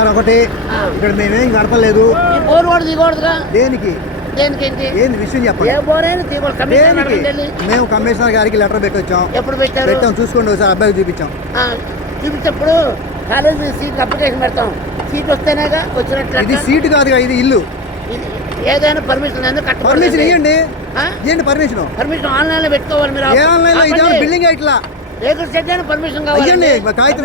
Sir ఒకటి ఇక్కడ మేమేం గడపలేదు. బోర్ కూడా దిగకూడదుగా. దేనికి ఏంది విషయం చెప్పండి. మేము కమిషనర్ గారికి లెటర్ పెట్టొచ్చాం. ఎప్పుడు పెట్టాం చూసుకోండి సార్. అబ్బాయికి చూపించాం. చూపించేప్పుడు కాలేజీ సీట్ అప్లికేషన్ పెడతాం. సీట్ వస్తేనేగా వచ్చినట్లు. ఇది సీట్ కాదుగా, ఇది ఇల్లు. ఏదైనా పర్మిషన్ పర్మిషన్ ఇవ్వండి. పర్మిషన్ ఆన్లైన్ లో పెట్టుకోవాలి మీరు. ఏ ఆన్లైన్ లో? ఇది బిల్డింగ్ ఇట్లా రేకుల షెడ్ అయినా పర్మిషన్ కావాలి. ఇవ్వండి కాగితం,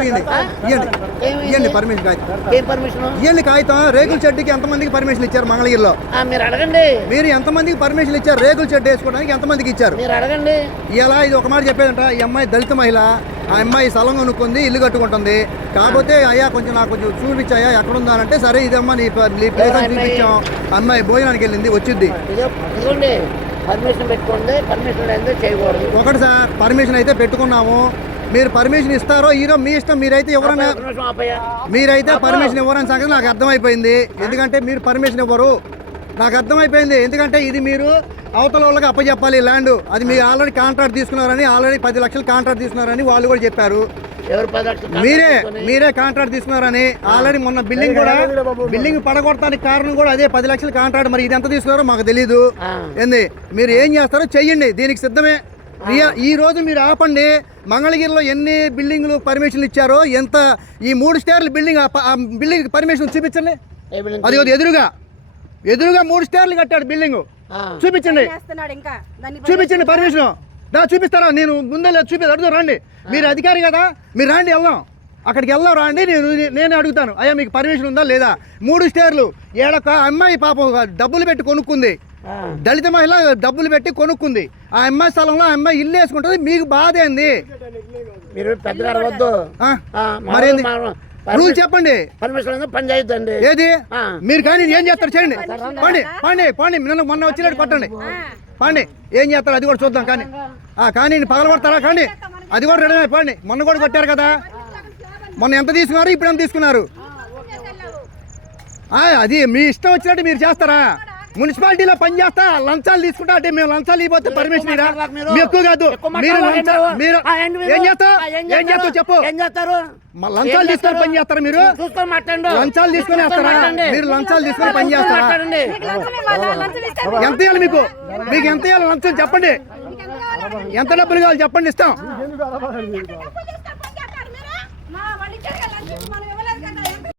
ఇవ్వండి పర్మిషన్ కాగితం. ఏం పర్మిషన్? ఇవ్వండి కాగితం. రేకుల షెడ్కి ఎంతమందికి పర్మిషన్ ఇచ్చారు మంగళగిరిలో? మీరు అడగండి. మీరు ఎంతమందికి పర్మిషన్ ఇచ్చారు? రేకుల షెడ్ వేసుకోవడానికి ఎంతమందికి ఇచ్చారు? మీరు అడగండి. ఇలా ఇది ఒక మాట చెప్పేదంట. ఈ అమ్మాయి దళిత మహిళ. ఆ అమ్మాయి స్థలం కొనుక్కుంది, ఇల్లు కట్టుకుంటుంది. కాకపోతే అయ్యా నాకు కొంచెం చూపించాయా ఎక్కడుందా అంటే, సరే ఇదమ్మా నీ ప్లేస్ అని చూపించాం. అమ్మాయి భోజనానికి వెళ్ళింది, వచ్చింది. పర్మిషన్ పెట్టుకోండి. పర్మిషన్ అయితే చేయకూడదు. ఒకటి సార్, పర్మిషన్ అయితే పెట్టుకున్నాము. మీరు పర్మిషన్ ఇస్తారో ఈరో మీ ఇష్టం. మీరైతే ఎవరన్నా పర్మిషన్ ఇవ్వరని సంగతి నాకు అర్థమైపోయింది. ఎందుకంటే మీరు పర్మిషన్ ఇవ్వరు, నాకు అర్థమైపోయింది. ఎందుకంటే ఇది మీరు అవతల వాళ్ళకి అప్పచెప్పాలి ల్యాండ్. అది మీరు ఆల్రెడీ కాంట్రాక్ట్ తీసుకున్నారని, ఆల్రెడీ 10 లక్షలు కాంట్రాక్ట్ తీసుకున్నారని వాళ్ళు కూడా చెప్పారు. మీరే కాంట్రాక్ట్ తీసుకున్నారని. ఆల్రెడీ మొన్న బిల్డింగ్ పడగొట్టడానికి కారణం కూడా అదే, 10 లక్షలు కాంట్రాక్ట్. మరి ఇది ఎంత తీసుకున్నారో మాకు తెలీదు. ఏంది మీరు ఏం చేస్తారో చెయ్యండి, దీనికి సిద్ధమే. ఈ రోజు మీరు ఆపండి. మంగళగిరిలో ఎన్ని బిల్డింగ్లు పర్మిషన్లు ఇచ్చారో, ఎంత ఈ 3 స్టేర్ల బిల్డింగ్ పర్మిషన్ చూపించండి. అది ఎదురుగా 3 స్టేర్లు కట్టాడు బిల్డింగ్. చూపించండి పర్మిషన్. చూపిస్తారా? నేను ముందే లేదు అడుగుతా రండి. మీరు అధికారి కదా, మీరు రండి, వెళ్దాం. అక్కడికి రండి. నేనే అడుగుతాను, అయ్యా మీకు పర్మిషన్ ఉందా లేదా? 3 స్టేర్లు. ఏడొక అమ్మాయి పాపం డబ్బులు పెట్టి కొనుక్కుంది. దళిత మహిళ డబ్బులు పెట్టి కొనుక్కుంది. ఆ అమ్మాయి స్థలంలో ఆ అమ్మాయి ఇల్లు వేసుకుంటుంది. మీకు బాధ ఏంది? మరేంది రూల్ చెప్పండి. ఏది మీరు కానీ ఏం చేస్తారు చేయండి. పండి మొన్న వచ్చినట్టు కొట్టండి. పండి ఏం చేస్తారు అది కూడా చూద్దాం. కానీ పగలగొడతారా? కానీ అది కూడా రెడీ పండి. మొన్న కూడా కొట్టారు కదా. మొన్న ఎంత తీసుకున్నారు, ఇప్పుడు ఎంత తీసుకున్నారు? అది మీ ఇష్టం వచ్చినట్టు మీరు చేస్తారా? మున్సిపాలిటీలో పని చేస్తా లంచాలు తీసుకుంటా అంటే మేము లంచాలు ఇవ్వతే పర్మిషన్ ఇరా? మీ ఎక్కువ కాదు. మీరు ఏం చేస్తావు చెప్పు. లంచాలు తీసుకొని పని చేస్తారా? మీరు లంచాలు తీసుకొని వేస్తారా? మీరు లంచాలు తీసుకొని పని చేస్తారా? ఎంత ఇవ్వాలి మీకు ఎంత ఇవ్వాలి లంచం చెప్పండి. ఎంత డబ్బులు కావాలి చెప్పండి, ఇస్తాం.